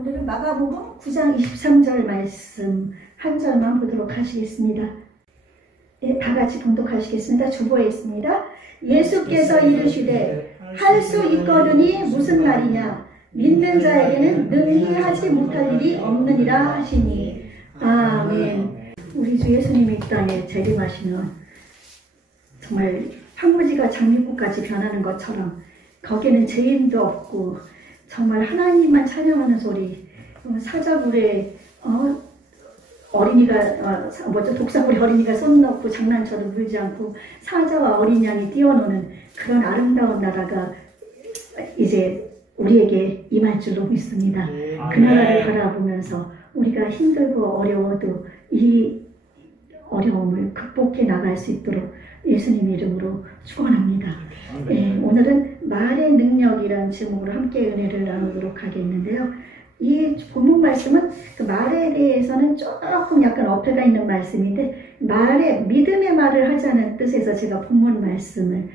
오늘은 마가복음 9장 23절 말씀 한 절만 보도록 하시겠습니다. 네, 다 같이 봉독하시겠습니다. 주보했습니다. 예수께서 이르시되 할 수 있거든이 무슨 말이냐, 믿는 자에게는 능히 하지 못할 일이 없느니라 하시니. 아멘. 우리 주 예수님이 이 땅에 재림하시면 정말 황무지가 장미꽃까지 변하는 것처럼 거기는 죄인도 없고 정말 하나님만 찬양하는 소리, 사자굴에 어린이가 독사굴에 어린이가 손 넣고 장난쳐도 물지 않고 사자와 어린 양이 뛰어노는 그런 아름다운 나라가 이제 우리에게 임할 줄로 믿습니다. 그 나라를 바라보면서 우리가 힘들고 어려워도 이 어려움을 극복해 나갈 수 있도록 예수님 이름으로 축원합니다. 오늘은 말의 능력이라는 제목으로 함께 은혜를 나누도록 하겠는데요. 이 본문 말씀은 그 말에 대해서는 조금 약간 어폐가 있는 말씀인데, 믿음의 말을 하자는 뜻에서 제가 본문 말씀을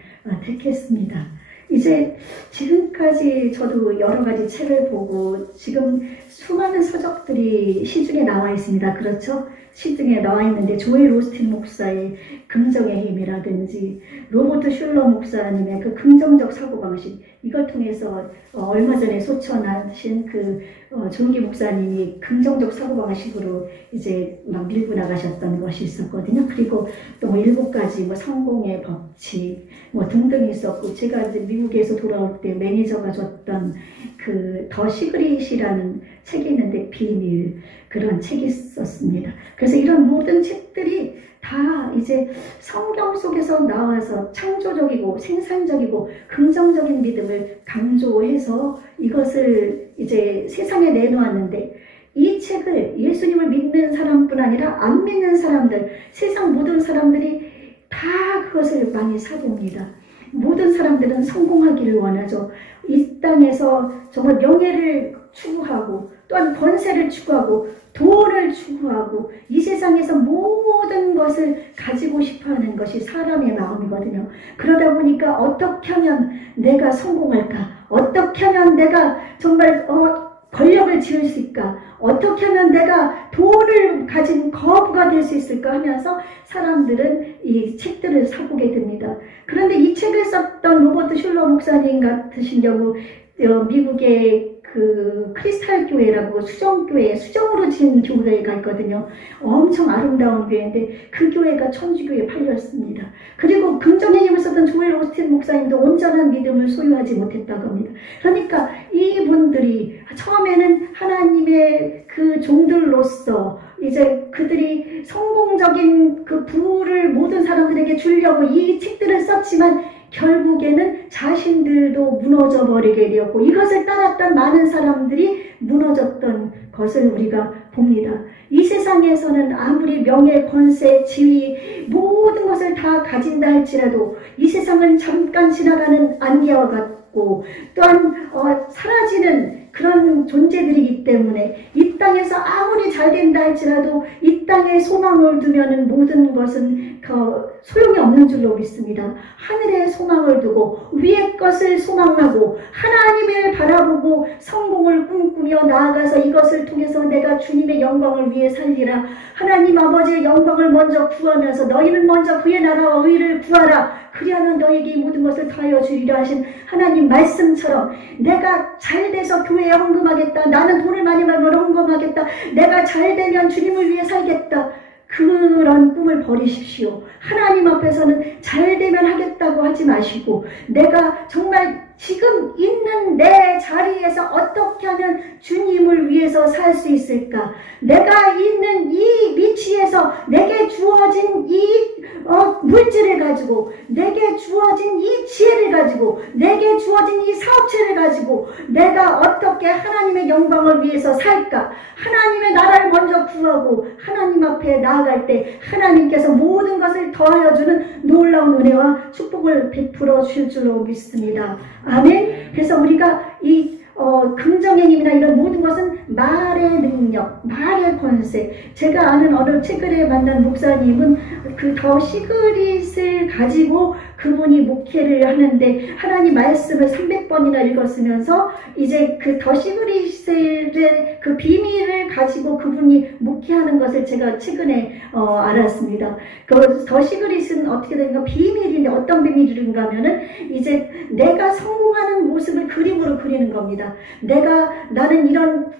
택했습니다. 이제 지금까지 저도 여러 가지 책을 보고 지금 수많은 서적들이 시중에 나와 있습니다. 그렇죠? 시중에 나와 있는데 조엘 오스틴 목사의 긍정의 힘이라든지 로버트 슐러 목사님의 그 긍정적 사고방식, 이걸 통해서 얼마 전에 소천하신 조은기 목사님이 긍정적 사고방식으로 이제 막 밀고 나가셨던 것이 있었거든요. 그리고 또 7가지 성공의 법칙 등등이 있었고, 제가 이제 미국에서 돌아올 때 매니저가 줬던 더 시그릿이라는 책이 있는데 비밀, 그런 책이 있었습니다. 그래서 이런 모든 책들이 다 이제 성경 속에서 나와서 창조적이고 생산적이고 긍정적인 믿음을 강조해서 이것을 이제 세상에 내놓았는데, 이 책을 예수님을 믿는 사람뿐 아니라 안 믿는 사람들, 세상 모든 사람들이 다 그것을 많이 사봅니다. 모든 사람들은 성공하기를 원하죠. 이 땅에서 정말 명예를 추구하고 또한 권세를 추구하고 돈을 추구하고 이 세상에서 모든 것을 가지고 싶어하는 것이 사람의 마음이거든요. 그러다 보니까 어떻게 하면 내가 성공할까? 어떻게 하면 내가 정말 권력을 지을 수 있을까? 어떻게 하면 내가 돈을 가진 거부가 될 수 있을까 하면서 사람들은 이 책들을 사보게 됩니다. 그런데 이 책을 썼던 로버트 슐러 목사님 같으신 경우 미국의 크리스탈 교회라고 수정으로 지은 교회가 있거든요. 엄청 아름다운 교회인데 그 교회가 천주교에 팔렸습니다. 그리고 긍정의 힘을 썼던 조엘 오스틴 목사님도 온전한 믿음을 소유하지 못했다고 합니다. 그러니까 이분들이 처음에는 하나님의 그 종들로서 이제 그들이 성공적인 그 부를 모든 사람들에게 주려고 이 책들을 썼지만 결국에는 자신들도 무너져 버리게 되었고, 이것을 따랐던 많은 사람들이 무너졌던 것을 우리가 봅니다. 이 세상에서는 아무리 명예, 권세, 지위 모든 것을 다 가진다 할지라도 이 세상은 잠깐 지나가는 안개와 같고 또한 사라지는 그런 존재들이기 때문에 이 땅에서 아무리 잘 된다 할지라도 이 땅에 소망을 두면은 모든 것은 소용이 없는 줄로 믿습니다. 하늘에 소망을 두고 위의 것을 소망하고 하나님을 바라보고 성공을 꿈꾸며 나아가서 이것을 통해서 내가 주님의 영광을 위해 살리라. 하나님 아버지의 영광을 먼저 구하면서 너희는 먼저 그의 나라와 의를 구하라. 그리하면 너에게 이 모든 것을 더하여 주리라 하신 하나님 말씀처럼 내가 잘돼서 교회에 헌금하겠다. 나는 돈을 많이 벌면 헌금하겠다. 내가 잘되면 주님을 위해 살겠다. 그런 꿈을 버리십시오. 하나님 앞에서는 잘되면 하겠다고 하지 마시고 내가 정말 지금 있는 내 자리에서 어떻게 하면 주님을 위해서 살 수 있을까? 내가 있는 이 위치에서 내게 주어진 이 물질을 가지고, 내게 주어진 이 지혜를 가지고, 내게 주어진 이 사업체를 가지고 내가 어떻게 하나님의 영광을 위해서 살까? 하나님의 나라를 먼저 구하고 하나님 앞에 나아갈 때 하나님께서 모든 것을 더하여 주는 놀라운 은혜와 축복을 베풀어 주실 줄로 믿습니다. 아멘. 그래서 우리가 이 긍정의 힘이나 이런 모든 것은 말의 능력, 말의 권세. 제가 아는 어느 책을 만난 목사님은 더 시그릿을 가지고 그분이 목회를 하는데 하나님 말씀을 300번이나 읽었으면서 이제 그 더시그릿의 그 비밀을 가지고 그분이 목회하는 것을 제가 최근에 알았습니다. 그 더시그릿은 어떻게 되는가, 비밀인데 어떤 비밀인가 하면은 이제 내가 성공하는 모습을 그림으로 그리는 겁니다. 나는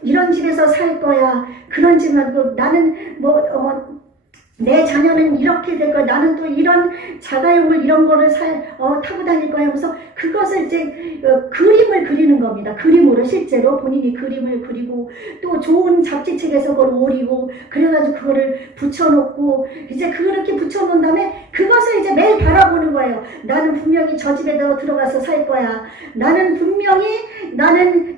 이런 집에서 살 거야. 그런 집 말고 나는 내 자녀는 이렇게 될 거야. 나는 또 이런 자가용을 이런 거를 타고 다닐 거야 하면서 그것을 이제 그림을 그리는 겁니다. 그림으로 실제로 본인이 그림을 그리고 또 좋은 잡지책에서 그걸 오리고 그래가지고 그거를 붙여놓고 이제 그렇게 붙여놓은 다음에 그것을 이제 매일 바라보는 거예요. 나는 분명히 저 집에 들어가서 살 거야. 나는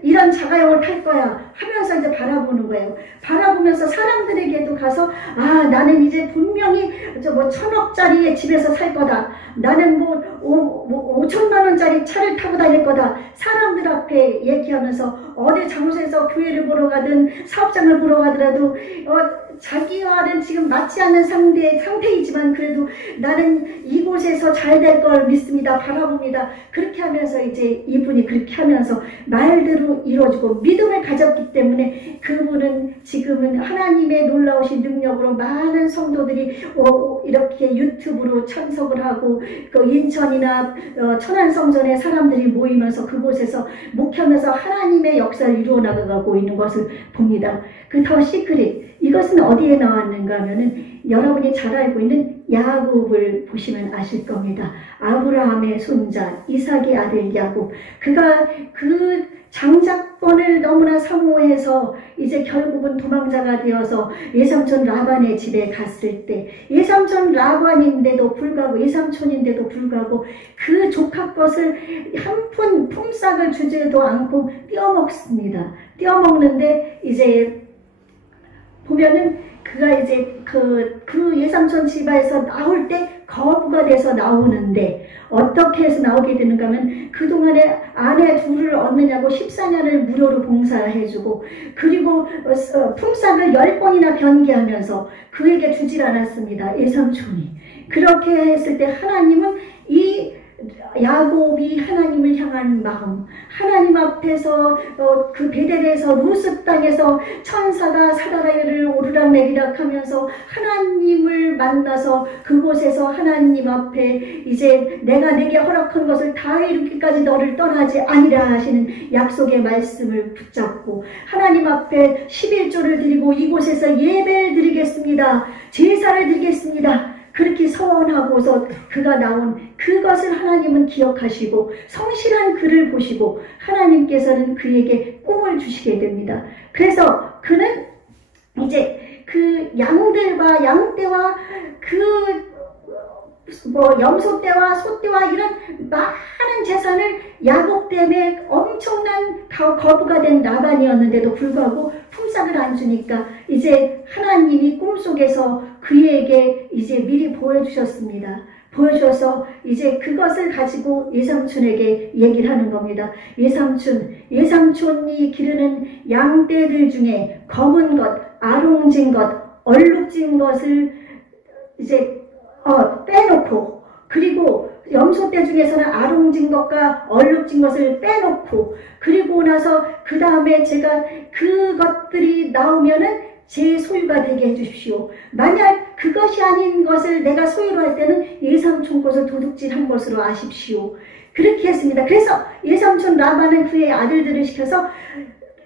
이런 자가용을 탈 거야 하면서 이제 바라보는 거예요. 바라보면서 사람들에게도 가서 나는 이제 분명히 1,000억짜리 집에서 살 거다. 나는 5천만 원짜리 차를 타고 다닐 거다. 사람들 앞에 얘기하면서 어디 장소에서 교회를 보러 가든 사업장을 보러 가더라도 자기와는 지금 맞지 않는 상태이지만 그래도 나는 이곳에서 잘 될 걸 믿습니다. 바라봅니다. 그렇게 하면서 이제 이분이 그렇게 하면서 말대로 이루어지고 믿음을 가졌기 때문에 그분은 지금은 하나님의 놀라우신 능력으로 많은 성도들이 이렇게 유튜브로 참석을 하고 그 인천이나 천안성전에 사람들이 모이면서 그곳에서 목회하면서 하나님의 역사를 이루어 나가고 있는 것을 봅니다. 그 더 시크릿, 이것은 어디에 나왔는가 하면은 여러분이 잘 알고 있는 야곱을 보시면 아실 겁니다. 아브라함의 손자 이삭의 아들 야곱, 그가 그 장자권을 너무나 사모해서 이제 결국은 도망자가 되어서 예삼촌 라반의 집에 갔을 때 예삼촌 라반인데도 불구하고 예삼촌인데도 불구하고 그 조카 것을 한 푼 품삯을 주지도 않고 떼어먹습니다. 떼어먹는데 이제 보면은 그가 이제 그 예삼촌 집에서 나올 때 거부가 돼서 나오는데 어떻게 해서 나오게 되는가 하면 그동안에 아내 둘을 얻느냐고 14년을 무료로 봉사해주고 그리고 품삯을 10번이나 변개하면서 그에게 주질 않았습니다. 예삼촌이. 그렇게 했을 때 하나님은 이 야곱이 하나님을 향한 마음, 하나님 앞에서 그 베델에서 루스 땅에서 천사가 사다리를 오르락내리락 하면서 하나님을 만나서 그곳에서 하나님 앞에 이제 내가 내게 허락한 것을 다 이루기까지 너를 떠나지 아니라 하시는 약속의 말씀을 붙잡고 하나님 앞에 11조를 드리고 이곳에서 예배를 드리겠습니다. 제사를 드리겠습니다. 그렇게 서원하고서 그가 나온 그것을 하나님은 기억하시고 성실한 그를 보시고 하나님께서는 그에게 꿈을 주시게 됩니다. 그래서 그는 이제 그 양떼와 염소떼와 소떼와 이런 많은 재산을 야곱 때문에 엄청난 거부가 된 라반이었는데도 불구하고 품삯을 안 주니까 이제 하나님이 꿈속에서 그에게 이제 미리 보여주셨습니다. 보여줘서 이제 그것을 가지고 예삼촌에게 얘기를 하는 겁니다. 예삼촌이 기르는 양떼들 중에 검은 것, 아롱진 것, 얼룩진 것을 이제 빼놓고 그리고 염소떼 중에서는 아롱진 것과 얼룩진 것을 빼놓고 그리고 나서 그 다음에 제가 그것들이 나오면은 제 소유가 되게 해주십시오. 만약 그것이 아닌 것을 내가 소유로 할 때는 예삼촌 것을 도둑질한 것으로 아십시오. 그렇게 했습니다. 그래서 예삼촌 라반은 그의 아들들을 시켜서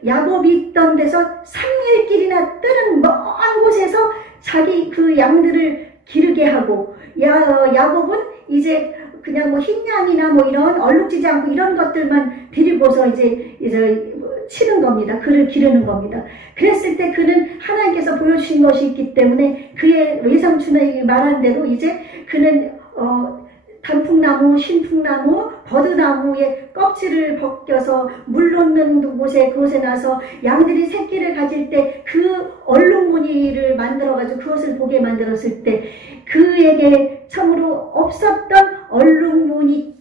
야곱이 있던 데서 3일길이나 뜨는 먼 곳에서 자기 그 양들을 기르게 하고 야곱은 이제 그냥 흰 양이나 이런 얼룩지지 않고 이런 것들만 데리고서 이제 치는 겁니다. 그를 기르는 겁니다. 그랬을 때 그는 하나님께서 보여주신 것이 있기 때문에 그의 외삼촌이 말한 대로 이제 그는 단풍나무, 신풍나무, 버드나무의 껍질을 벗겨서 물 놓는 그곳에 나서 양들이 새끼를 가질 때 그 얼룩무늬를 만들어가지고 그것을 보게 만들었을 때 그에게 참으로 없었던 얼룩무늬,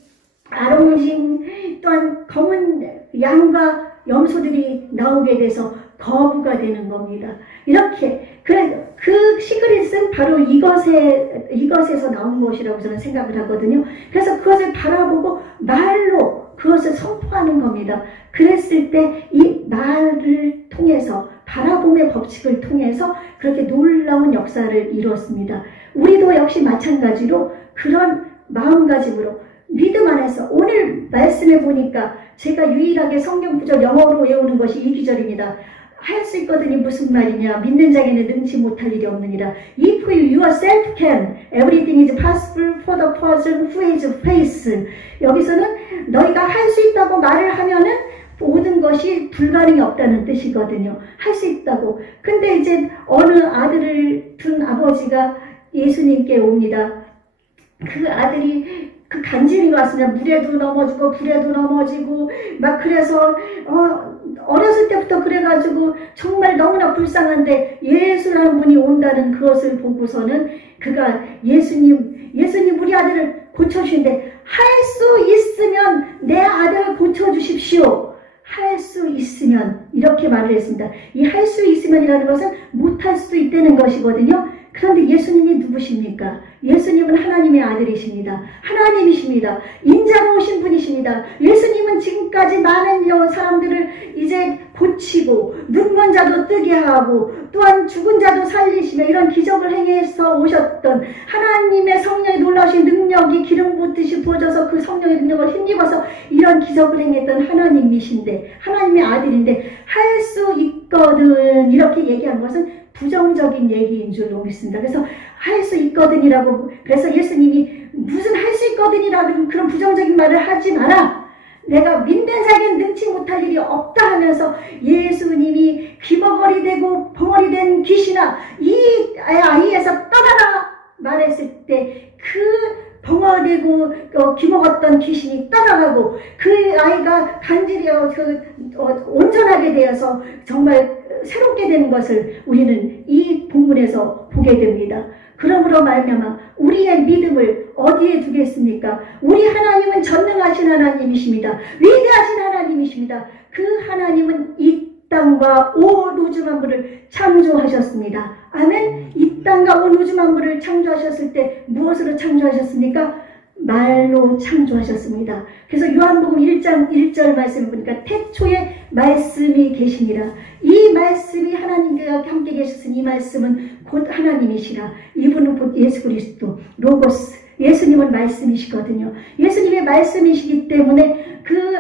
아롱진 또한 검은 양과 염소들이 나오게 돼서 거부가 되는 겁니다. 이렇게 그 시크릿은 바로 이것에서 나온 것이라고 저는 생각을 하거든요. 그래서 그것을 바라보고 말로 그것을 선포하는 겁니다. 그랬을 때 이 말을 통해서 바라봄의 법칙을 통해서 그렇게 놀라운 역사를 이루었습니다. 우리도 역시 마찬가지로 그런 마음가짐으로 믿음 안에서 오늘 말씀해 보니까 제가 유일하게 성경 구절 영어로 외우는 것이 이 구절입니다. 할 수 있거든이 무슨 말이냐. 믿는 자에게는 능치 못할 일이 없느니라. If you yourself can, everything is possible for the person who has faith. 여기서는 너희가 할 수 있다고 말을 하면은 모든 것이 불가능이 없다는 뜻이거든요. 할 수 있다고. 근데 이제 어느 아들을 둔 아버지가 예수님께 옵니다. 그 아들이 그 간질이 왔습니다. 물에도 넘어지고 불에도 넘어지고 막 그래서 어렸을 때부터 그래가지고 정말 너무나 불쌍한데 예수라는 분이 온다는 그것을 보고서는 그가 예수님 우리 아들을 고쳐주신대. 할 수 있으면 내 아들을 고쳐주십시오. 할 수 있으면 이렇게 말을 했습니다. 이 할 수 있으면이라는 것은 못할 수도 있다는 것이거든요. 그런데 예수님이 누구십니까? 예수님은 하나님의 아들이십니다. 하나님이십니다. 인자로우신 분이십니다. 예수님은 지금까지 많은 사람들을 이제 고치고 눈먼 자도 뜨게 하고 또한 죽은 자도 살리시며 이런 기적을 행해서 오셨던 하나님의 성령의 놀라우신 능력이 기름 붓듯이 부어져서 그 성령의 능력을 힘입어서 이런 기적을 행했던 하나님이신데 하나님의 아들인데 할 수 있거든 이렇게 얘기한 것은 부정적인 얘기인 줄로 믿습니다. 그래서 할 수 있거든이라고 그래서 예수님이 무슨 할 수 있거든이라는 그런 부정적인 말을 하지 마라. 내가 믿는 자에게는 능치 못할 일이 없다 하면서 예수님이 귀머거리 되고 벙어리 된 귀신아 이 아이에서 떠나라 말했을 때 그 벙어리고 귀먹었던 귀신이 떠나가고 그 아이가 간질이어 온전하게 되어서 정말 새롭게 되는 것을 우리는 이 본문에서 보게 됩니다. 그러므로 말미암아 우리의 믿음을 어디에 두겠습니까? 우리 하나님은 전능하신 하나님이십니다. 위대하신 하나님이십니다. 그 하나님은 이 땅과 온 우주 만물을 창조하셨습니다. 아멘. 이 땅과 온 우주 만물을 창조하셨을 때 무엇으로 창조하셨습니까? 말로 창조하셨습니다. 그래서 요한복음 1장 1절 말씀을 보니까 태초에 말씀이 계시니라. 이 말씀이 하나님과 함께 계셨으니 이 말씀은 곧 하나님이시라. 이분은 곧 예수 그리스도 로고스 예수님은 말씀이시거든요. 예수님의 말씀이시기 때문에 그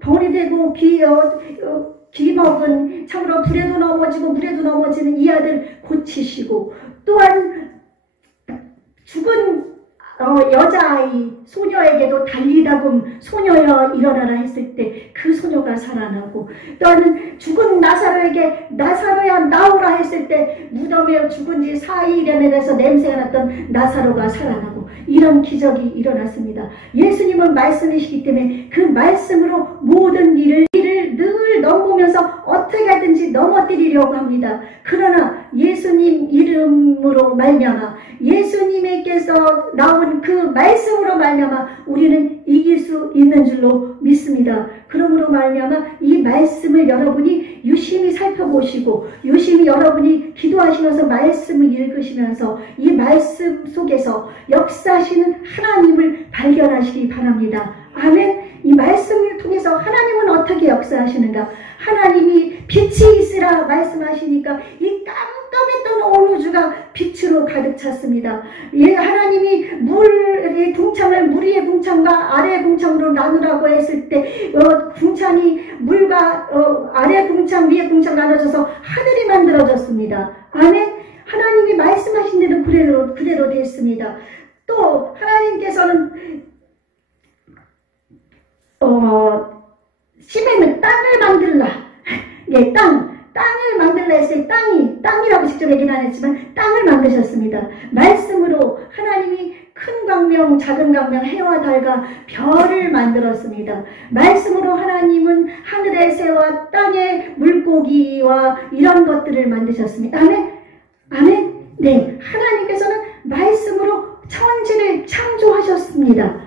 벙어리 되고 귀 먹은 참으로 불에도 넘어지고 물에도 넘어지는 이 아들 고치시고 또한 죽은 여자아이 소녀에게도 달리다금 소녀여 일어나라 했을 때 그 소녀가 살아나고 또한 죽은 나사로에게 나사로야 나오라 했을 때 무덤에 죽은 지 4일에 대해서 냄새가 났던 나사로가 살아나고 이런 기적이 일어났습니다. 예수님은 말씀이시기 때문에 그 말씀으로 모든 일을 늘 넘보면서 어떻게 하든지 넘어뜨리려고 합니다. 그러나 예수님 이름으로 말미암아 예수님께서 나온 그 말씀으로 말미암아 우리는 이길 수 있는 줄로 믿습니다. 그러므로 말미암아 이 말씀을 여러분이 유심히 살펴보시고 유심히 여러분이 기도하시면서 말씀을 읽으시면서 이 말씀 속에서 역사하시는 하나님을 발견하시기 바랍니다. 아멘. 이 말씀을 통해서 하나님은 어떻게 역사하시는가? 하나님이 빛이 있으라 말씀하시니까 이 깜깜했던 온 우주가 빛으로 가득 찼습니다. 하나님이 물의 궁창을 물 위의 궁창과 아래의 궁창으로 나누라고 했을 때 궁창이 물과 아래의 궁창 위의 궁창 나눠져서 하늘이 만들어졌습니다. 아멘. 하나님이 말씀하신 대로 그대로 됐습니다. 또 하나님께서는 심해는 땅을 만들라. 예, 땅을 만들라 했을 때 땅이라고 직접 얘기는 안 했지만 땅을 만드셨습니다. 말씀으로 하나님이 큰 광명, 작은 광명, 해와 달과 별을 만들었습니다. 말씀으로 하나님은 하늘의 새와 땅의 물고기와 이런 것들을 만드셨습니다. 아멘? 아멘? 네, 하나님께서는 말씀으로 천지를 창조하셨습니다.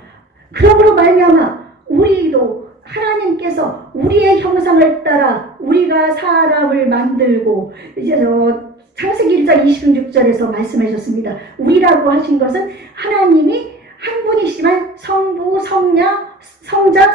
그러므로 말미암아 우리도 하나님께서 우리의 형상을 따라 우리가 사람을 만들고, 이제 창세기 1장 26절에서 말씀하셨습니다. 우리라고 하신 것은 하나님이 한 분이시지만 성부, 성자,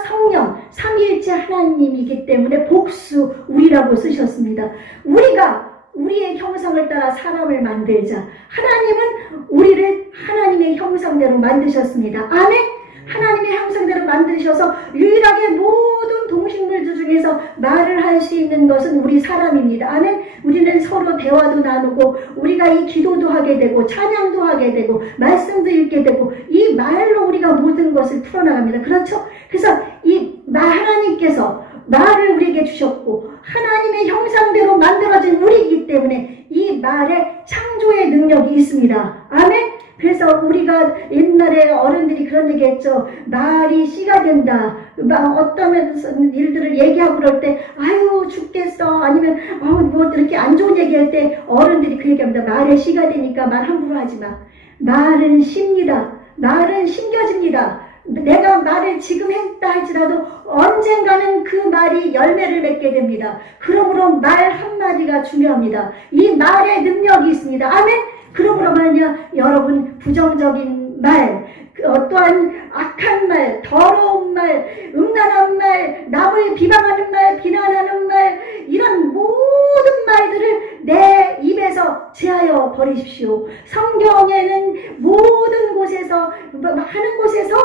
성령, 삼위일체 하나님이기 때문에 복수 우리라고 쓰셨습니다. 우리가 우리의 형상을 따라 사람을 만들자. 하나님은 우리를 하나님의 형상대로 만드셨습니다. 아멘. 하나님의 형상대로 만드셔서 유일하게 모든 동식물들 중에서 말을 할 수 있는 것은 우리 사람입니다. 아멘. 우리는 서로 대화도 나누고 우리가 이 기도도 하게 되고 찬양도 하게 되고 말씀도 읽게 되고 이 말로 우리가 모든 것을 풀어나갑니다. 그렇죠? 그래서 이 하나님께서 말을 우리에게 주셨고 하나님의 형상대로 만들어진 우리이기 때문에 이 말에 창조의 능력이 있습니다. 아멘. 그래서 우리가 옛날에 어른들이 그런 얘기 했죠. 말이 씨가 된다. 어떤 일들을 얘기하고 그럴 때 아유 죽겠어. 아니면 뭐 이렇게 안 좋은 얘기할 때 어른들이 그 얘기합니다. 말에 씨가 되니까 말 함부로 하지 마. 말은 씨입니다. 말은 심겨집니다. 내가 말을 지금 했다 할지라도 언젠가는 그 말이 열매를 맺게 됩니다. 그러므로 말 한마디가 중요합니다. 이 말의 능력이 있습니다. 아멘. 그러므로 말이야 여러분 부정적인 말, 또한 악한 말, 더러운 말, 음란한 말, 남을 비방하는 말, 비난하는 말, 이런 모든 말들을 내 입에서 제하여 버리십시오. 성경에는 모든 곳에서 많은 곳에서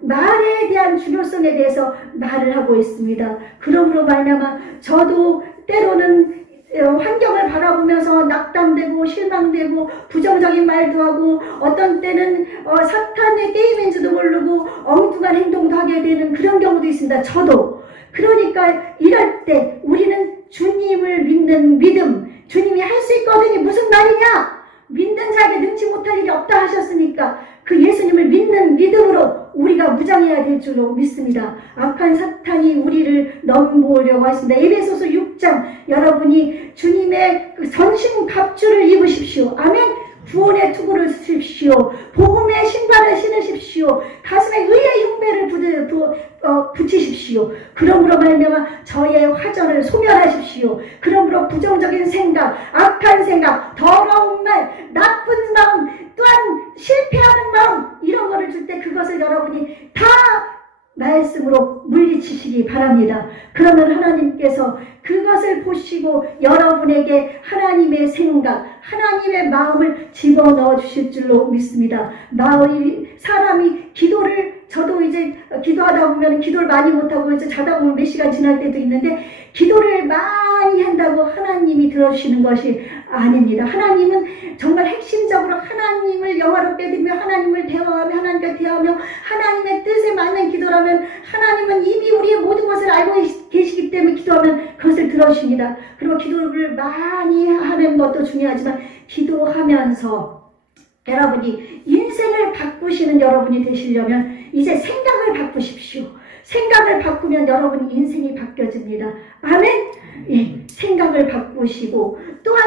말에 대한 중요성에 대해서 말을 하고 있습니다. 그러므로 말미암아 저도 때로는 환경을 바라보면서 낙담되고 실망되고 부정적인 말도 하고 어떤 때는 사탄의 게임인지도 모르고 엉뚱한 행동도 하게 되는 그런 경우도 있습니다. 저도. 그러니까 이럴 때 우리는 주님을 믿는 믿음, 주님이 할 수 있거든요. 무슨 말이냐? 믿는 자에게 능치 못할 일이 없다 하셨으니까 그 예수님을 믿는 믿음으로 우리가 무장해야 될 줄로 믿습니다. 악한 사탄이 우리를 넘보려고 하십니다. 에베소서 6장 여러분이 주님의 그 전신 갑주를 입으십시오. 아멘. 구원의 투구를 쓰십시오. 복음의 신발을 신으십시오. 가슴에 의의 흉배를 붙이십시오. 그러므로 말미암아 저의 화전을 소멸하십시오. 그러므로 부정적인 생각, 악한 생각, 더러운 말, 나쁜 마음, 또한 실패하는 마음 이런 거를 줄 때 그것을 여러분이 다 말씀으로 물리치시기 바랍니다. 그러면 하나님께서 그것을 보시고 여러분에게 하나님의 생각, 하나님의 마음을 집어넣어 주실 줄로 믿습니다. 사람이 기도를 저도 이제 기도하다 보면 기도를 많이 못하고 이제 자다 보면 몇 시간 지날 때도 있는데 기도를 많이 한다고 하나님이 들어주시는 것이 아닙니다. 하나님은 정말 핵심적으로 하나님을 영화롭게 드리며 하나님을 대화하며 하나님과 대화하며 하나님의 뜻에 맞는 기도라면 하나님은 이미 우리의 모든 것을 알고 계시기 때문에 기도하면 그것을 들어주십니다. 그리고 기도를 많이 하는 것도 중요하지만 기도하면서 여러분이 인생을 바꾸시는 여러분이 되시려면 이제 생각을 바꾸십시오. 생각을 바꾸면 여러분 인생이 바뀌어집니다. 아멘? 예, 생각을 바꾸시고 또한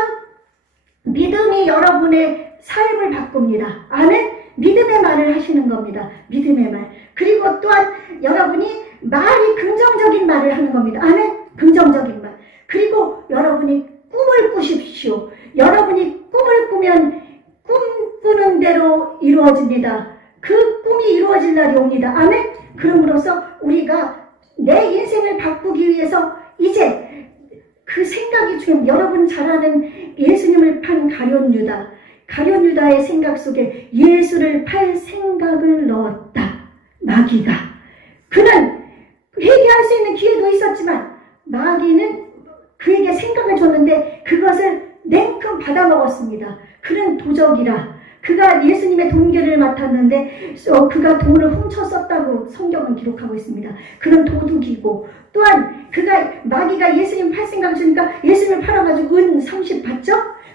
믿음이 여러분의 삶을 바꿉니다. 아멘? 믿음의 말을 하시는 겁니다. 믿음의 말. 그리고 또한 여러분이 말이 긍정적인 말을 하는 겁니다. 아멘? 긍정적인 말. 그리고 여러분이 꿈을 꾸십시오. 여러분이 꿈을 꾸면 꿈꾸는 대로 이루어집니다. 그 꿈이 이루어질 날이 옵니다. 아멘? 그럼으로써 우리가 내 인생을 바꾸기 위해서 이제 그 생각이 중요합니다. 여러분 잘 아는 예수님을 판 가룟 유다의 생각 속에 예수를 팔 생각을 넣었다. 마귀가. 그는 회개할 수 있는 기회도 있었지만 마귀는 그에게 생각을 줬는데 그것을 냉큼 받아먹었습니다. 그는 도적이라. 그가 예수님의 동계를 맡았는데 그가 돈을 훔쳐 썼다고 성경은 기록하고 있습니다. 그는 도둑이고 또한 마귀가 예수님 팔 생각 주니까 예수님을 팔아가지고 은 30 받죠?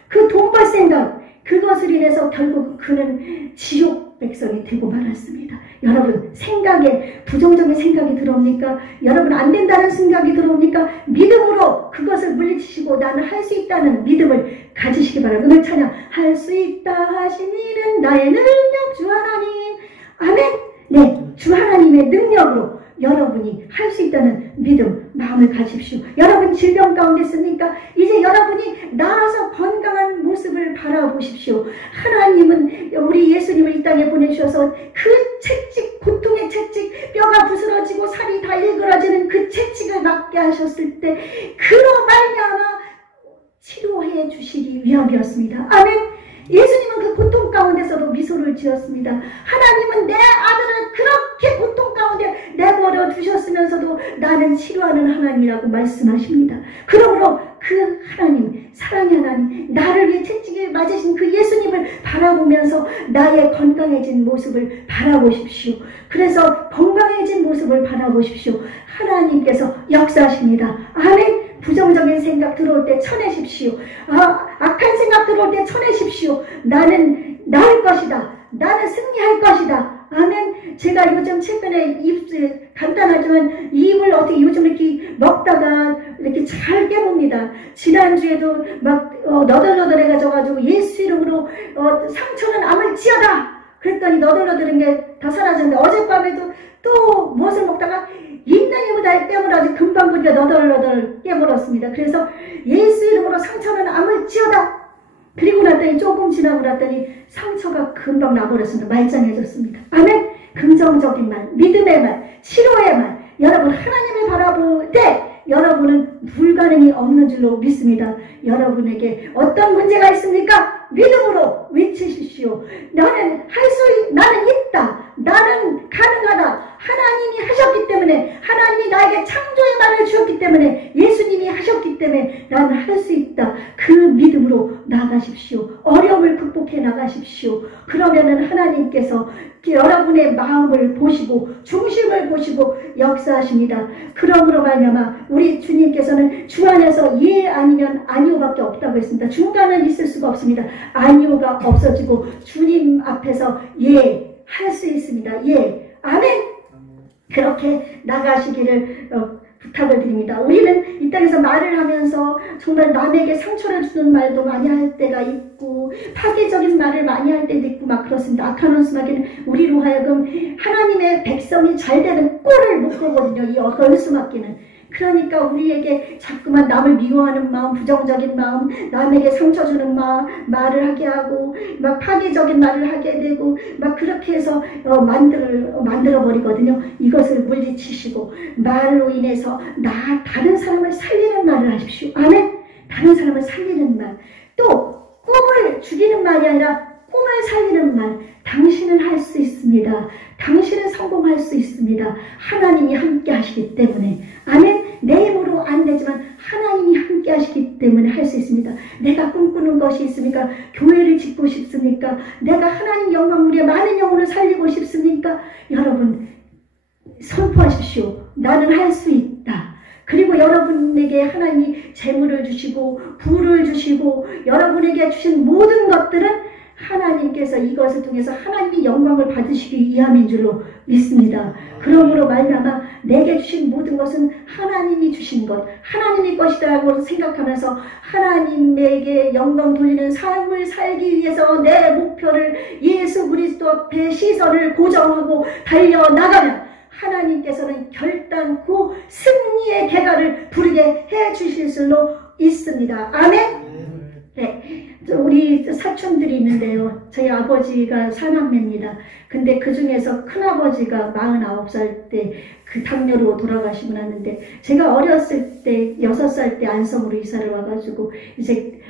그 돈 벌 생각 그것을 인해서 결국 그는 지옥 백성이 되고 말았습니다. 여러분 생각에 부정적인 생각이 들어옵니까? 여러분 안 된다는 생각이 들어옵니까? 믿음으로 그것을 물리치시고 나는 할 수 있다는 믿음을 가지시기 바랍니다. 오늘 찬양 할 수 있다 하신 이는 나의 능력 주 하나님. 아멘. 네, 주 하나님의 능력으로 여러분이 할 수 있다는 믿음, 마음을 가집시오. 여러분 질병 가운데 있습니까? 이제 여러분이 나아서 건강한 모습을 바라보십시오. 하나님은 우리 예수님을 이 땅에 보내주셔서 그 채찍, 고통의 채찍, 뼈가 부스러지고 살이 다 일그러지는 그 채찍을 맞게 하셨을 때 그로 말미암아 치료해 주시기 위함이었습니다. 아멘. 예수님은 그 고통 가운데서도 미소를 지었습니다. 하나님은 내 아들을 그렇게 고통 가운데 내버려 두셨으면서도 나는 치료하는 하나님이라고 말씀하십니다. 그러므로 그 하나님, 사랑의 하나님, 나를 위해 채찍을 맞으신 그 예수님을 바라보면서 나의 건강해진 모습을 바라보십시오. 그래서 건강해진 모습을 바라보십시오. 하나님께서 역사하십니다. 아멘. 부정적인 생각 들어올 때 쳐내십시오. 악한 생각 들어올 때 쳐내십시오. 나는 나을 것이다. 나는 승리할 것이다. 아멘. 제가 요즘 최근에 간단하지만 입을 어떻게 요즘 이렇게 먹다가 이렇게 잘 깨봅니다. 지난주에도 막 너덜너덜해가지고 예수 이름으로 상처는 아물지어다. 그랬더니 너덜너덜한 게 다 사라졌는데 어젯밤에도 또 무엇을 먹다가 있는 힘보다 깨물어지 금방 보니까 너덜너덜 깨물었습니다. 그래서 예수 이름으로 상처는 아물지어다. 그리고 났더니 조금 지나고 났더니 상처가 금방 나버렸습니다. 말짱해졌습니다. 아멘. 긍정적인 말, 믿음의 말, 치료의 말. 여러분 하나님을 바라볼 때 여러분은 불가능이 없는 줄로 믿습니다. 여러분에게 어떤 문제가 있습니까? 믿음으로 외치십시오. 나는 있다. 나는 가능하다. 하나님이 하셨기 때문에, 하나님이 나에게 창조의 말을 주었기 때문에, 예수님이 하셨기 때문에 나는 할 수 있다. 그 믿음으로 나가십시오. 어려움을 극복해 나가십시오. 그러면은 하나님께서 여러분의 마음을 보시고 중심을 보시고 역사하십니다. 그러므로 말미암아 우리 주님께서는 주 안에서 예 아니면 아니오밖에 없다고 했습니다. 중간은 있을 수가 없습니다. 아니오가 없어지고 주님 앞에서 예 할 수 있습니다. 예, 아멘. 그렇게 나가시기를 부탁을 드립니다. 우리는 이 땅에서 말을 하면서 정말 남에게 상처를 주는 말도 많이 할 때가 있고 파괴적인 말을 많이 할 때도 있고 막 그렇습니다. 악한 원수마귀는 우리로 하여금 하나님의 백성이 잘 되는 꼴을 못 보거든요. 이 원수마귀는. 그러니까 우리에게 자꾸만 남을 미워하는 마음, 부정적인 마음, 남에게 상처 주는 말을 하게 하고 막 파괴적인 말을 하게 되고 막 그렇게 해서 만들어 버리거든요. 이것을 물리치시고 말로 인해서 다른 사람을 살리는 말을 하십시오. 아멘. 다른 사람을 살리는 말. 또 꿈을 죽이는 말이 아니라 꿈을 살리는 말. 당신은 할 수 있습니다. 당신은 성공할 수 있습니다. 하나님이 함께 하시기 때문에. 아멘. 내 힘으로 안 되지만 하나님이 함께 하시기 때문에 할 수 있습니다. 내가 꿈꾸는 것이 있습니까? 교회를 짓고 싶습니까? 내가 하나님 영광 위에 많은 영혼을 살리고 싶습니까? 여러분 선포하십시오. 나는 할 수 있다. 그리고 여러분에게 하나님이 재물을 주시고 부를 주시고 여러분에게 주신 모든 것들은 하나님께서 이것을 통해서 하나님이 영광을 받으시기 위함인 줄로 믿습니다. 그러므로 말미암아 내게 주신 모든 것은 하나님이 주신 것, 하나님의 것이라고 생각하면서 하나님에게 영광 돌리는 삶을 살기 위해서 내 목표를 예수 그리스도 앞에 시선을 고정하고 달려나가면 하나님께서는 결단코 승리의 계가를 부르게 해주실 줄로 있습니다. 아멘. 네. 우리 사촌들이 있는데요. 저희 아버지가 사남매입니다. 근데 그 중에서 큰아버지가 49살 때 그 당뇨로 돌아가시고 났는데 제가 어렸을 때 6살 때 안성으로 이사를 와가지고 이제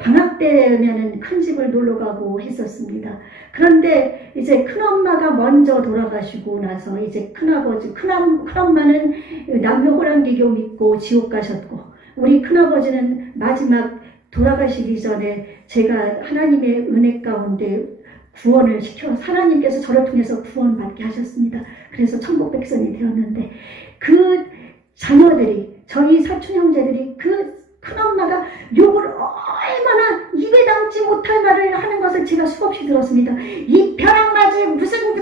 방학 때면은 큰 집을 놀러 가고 했었습니다. 그런데 이제 큰엄마가 먼저 돌아가시고 나서 이제 큰엄마는 남묘호랑기교 믿고 지옥 가셨고 우리 큰아버지는 마지막 돌아가시기 전에 제가 하나님의 은혜 가운데 구원을 시켜 하나님께서 저를 통해서 구원받게 하셨습니다. 그래서 천국 백성이 되었는데 그 자녀들이 저희 사촌 형제들이 그 큰엄마가 욕을 얼마나 입에 담지 못할 말을 하는 것을 제가 수없이 들었습니다. 이 벼락맞이 무슨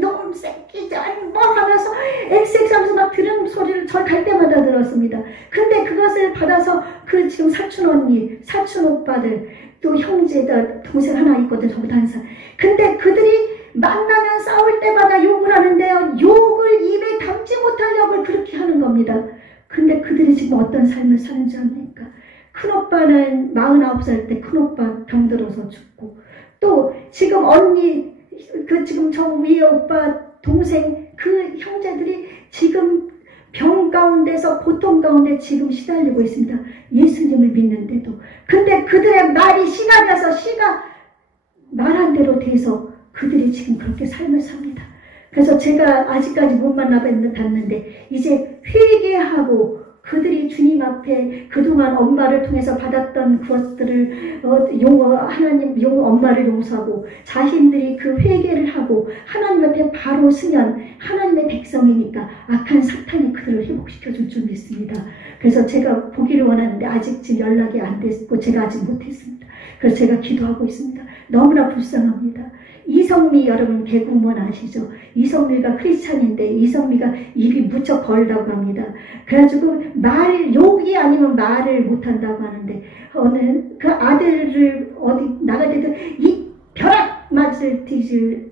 놈 새끼 뭐 하면서 엑스엑스하면서 막 들은 소리를 저 갈 때마다 들었습니다. 근데 그것을 받아서 그 지금 사촌 언니, 사촌 오빠들 또 형제들 동생 하나 있거든. 저보다 한 살. 근데 그들이 만나면 싸울 때마다 욕을 하는데요. 욕을 입에 담지 못할 욕을 그렇게 하는 겁니다. 근데 그들이 지금 어떤 삶을 사는지 압니까? 큰오빠는 49살 때 큰오빠 병들어서 죽고, 또 지금 언니, 지금 저 위에 오빠, 동생, 그 형제들이 지금 병 가운데서 고통 가운데 지금 시달리고 있습니다. 예수님을 믿는데도. 근데 그들의 말이 씨가 나서 씨가 말한 대로 돼서 그들이 지금 그렇게 삶을 삽니다. 그래서 제가 아직까지 못 만나봤는데 이제 회개하고 그들이 주님 앞에 그동안 엄마를 통해서 받았던 그것들을 하나님 엄마를 용서하고 자신들이 그 회개를 하고 하나님 앞에 바로 서면 하나님의 백성이니까 악한 사탄이 그들을 회복시켜 줄 줄 믿습니다. 그래서 제가 보기를 원하는데 아직 지금 연락이 안 됐고 제가 아직 못했습니다. 그래서 제가 기도하고 있습니다. 너무나 불쌍합니다. 이성미 여러분 개구먼 아시죠? 이성미가 크리스찬인데 이성미가 입이 무척 걸다고 합니다. 그래가지고 욕이 아니면 말을 못한다고 하는데 어느 그 아들을 어디 나갈 때도 이 벼락 맞을 뒤질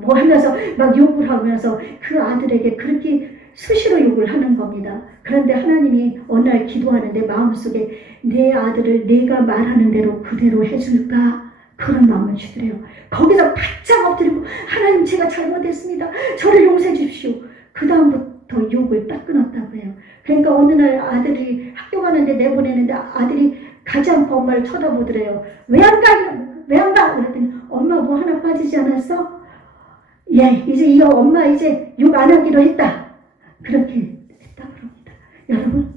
뭐 하면서 막 욕을 하면서 그 아들에게 그렇게 수시로 욕을 하는 겁니다. 그런데 하나님이 어느 날 기도하는데 마음속에 내 아들을 내가 말하는 대로 그대로 해줄까? 그런 마음을 주더래요. 거기서 바짝 엎드리고 하나님 제가 잘못했습니다. 저를 용서해 주십시오. 그 다음부터 욕을 딱 끊었다고 해요. 그러니까 어느 날 아들이 학교 가는데 내보내는데 아들이 가지 않고 엄마를 쳐다보더래요. 왜 안 가? 그랬더니 엄마 뭐 하나 빠지지 않았어? 예, 이제 이 엄마 이제 욕 안 하기로 했다. 그렇게 했다고 합니다. 여러분,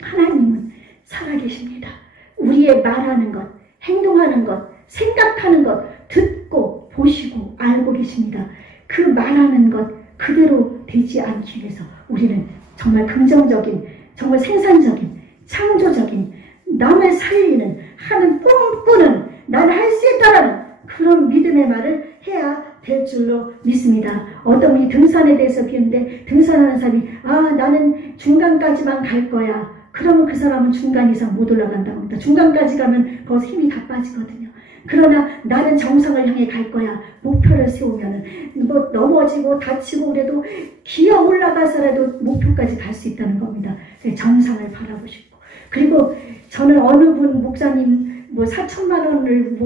하나님은 살아계십니다. 우리의 말하는 것, 행동하는 것, 생각하는 것 듣고 보시고 알고 계십니다. 그 말하는 것 그대로 되지 않기 위해서 우리는 정말 긍정적인, 정말 생산적인, 창조적인, 남을 살리는, 하는 꿈꾸는, 나는 할 수 있다는 그런 믿음의 말을 해야 될 줄로 믿습니다. 어떤 분이 등산에 대해서 비는데 등산하는 사람이 나는 중간까지만 갈 거야. 그러면 그 사람은 중간 이상 못 올라간다고 합니다. 중간까지 가면 거기서 힘이 다 빠지거든요. 그러나 나는 정상을 향해 갈 거야. 목표를 세우면은 뭐 넘어지고 다치고 그래도 기어 올라가서라도 목표까지 갈 수 있다는 겁니다. 정상을 바라보시고. 그리고 저는 어느 분 목사님 뭐 4천만 원을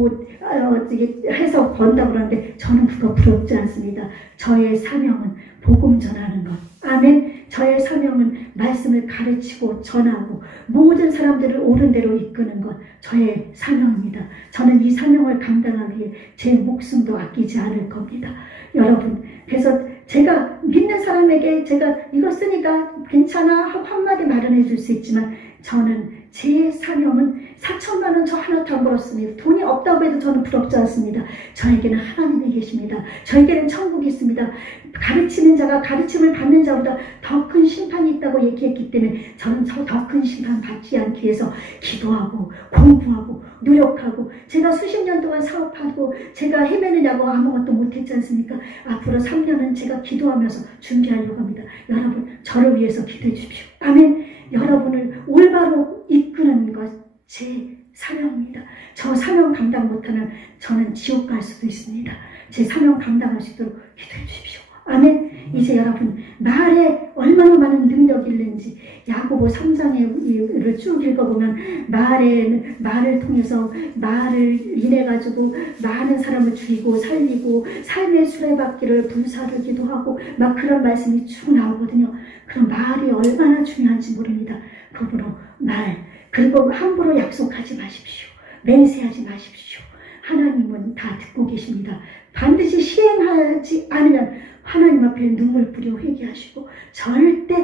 해서 번다고 그러는데 저는 그거 부럽지 않습니다. 저의 사명은 복음 전하는 것. 아멘. 저의 사명은 말씀을 가르치고 전하고 모든 사람들을 옳은 대로 이끄는 것. 저의 사명입니다. 저는 이 사명을 감당하기 위해 제 목숨도 아끼지 않을 겁니다. 여러분, 그래서 제가 믿는 사람에게 제가 이거 쓰니까 괜찮아 하고 한마디 말은 해줄 수 있지만 저는 제 사명은 4천만 원 저 하나도 안 벌었습니다. 돈이 없다고 해도 저는 부럽지 않습니다. 저에게는 하나님이 계십니다. 저에게는 천국이 있습니다. 가르치는 자가 가르침을 받는 자보다 더 큰 심판이 있다고 얘기했기 때문에 저는 더 큰 심판 받지 않기 위해서 기도하고 공부하고 노력하고 제가 수십 년 동안 사업하고 제가 헤매느냐고 아무것도 못했지 않습니까? 앞으로 3년은 제가 기도하면서 준비하려고 합니다. 여러분 저를 위해서 기도해 주십시오. 아멘. 여러분을 올바로 이끄는 것 제 사명입니다. 저 사명 감당 못하면 저는 지옥 갈 수도 있습니다. 제 사명 감당할 수 있도록 기도해 주십시오. 아멘. 이제 여러분 말에 얼마나 많은 능력이 있는지 야고보 3장을 쭉 읽어보면 말을 통해서 말을 인해 가지고 많은 사람을 죽이고 살리고 삶의 수레바퀴를 불사르기도 하고 막 그런 말씀이 쭉 나오거든요. 그럼 말이 얼마나 중요한지 모릅니다. 그러므로 말 그리고 함부로 약속하지 마십시오. 맹세하지 마십시오. 하나님은 다 듣고 계십니다. 반드시 시행하지 않으면 하나님 앞에 눈물 뿌려 회개하시고 절대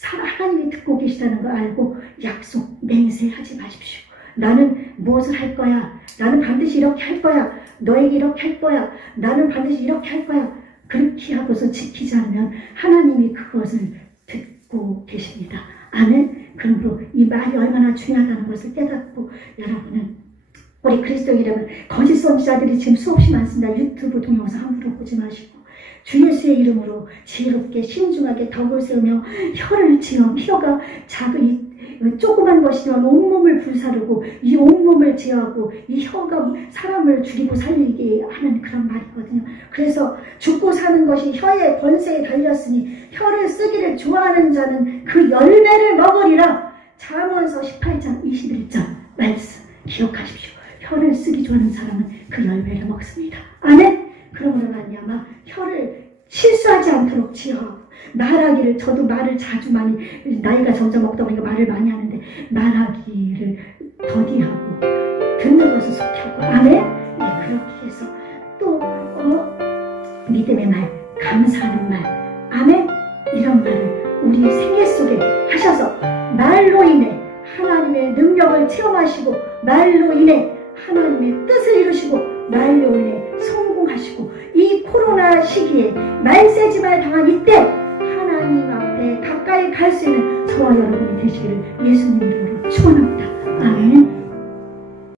하나님이 듣고 계시다는 걸 알고 약속, 맹세하지 마십시오. 나는 무엇을 할 거야. 나는 반드시 이렇게 할 거야. 너에게 이렇게 할 거야. 나는 반드시 이렇게 할 거야. 그렇게 하고서 지키지 않으면 하나님이 그것을 듣고 계십니다. 아멘. 그러므로 이 말이 얼마나 중요하다는 것을 깨닫고 여러분은 우리 그리스도인이라면 거짓 선지자들이 지금 수없이 많습니다. 유튜브 동영상 함부로 보지 마시고 주 예수의 이름으로 지혜롭게 신중하게 덕을 세우며 혀를 지어 혀가 작은 조그만 것이면 온몸을 불사르고 이 온몸을 제어하고 이 혀가 사람을 죽이고 살리게 하는 그런 말이거든요. 그래서 죽고 사는 것이 혀의 권세에 달렸으니 혀를 쓰기를 좋아하는 자는 그 열매를 먹으리라. 잠언서 18장 21절 말씀 기억하십시오. 혀를 쓰기 좋아하는 사람은 그 열매를 먹습니다. 아멘. 그러므로 말미암아 혀를 실수하지 않도록 지어하고 말하기를, 저도 말을 자주 많이, 나이가 점점 먹다 보니까 말을 많이 하는데 말하기를 더디하고 듣는 것을 속하고 아멘. 네, 그렇게 해서 또 믿음의 말, 감사하는 말, 아멘. 이런 말을 우리 생애 속에 하셔서 말로 인해 하나님의 능력을 체험하시고 말로 인해 하나님의 뜻을 이루시고 말로 인해 성공하시고 이 코로나 시기에 말세지말 당한 이때 하나님 앞에 가까이 갈 수 있는 저와 여러분이 되시기를 예수님 이름으로 축원합니다. 아멘.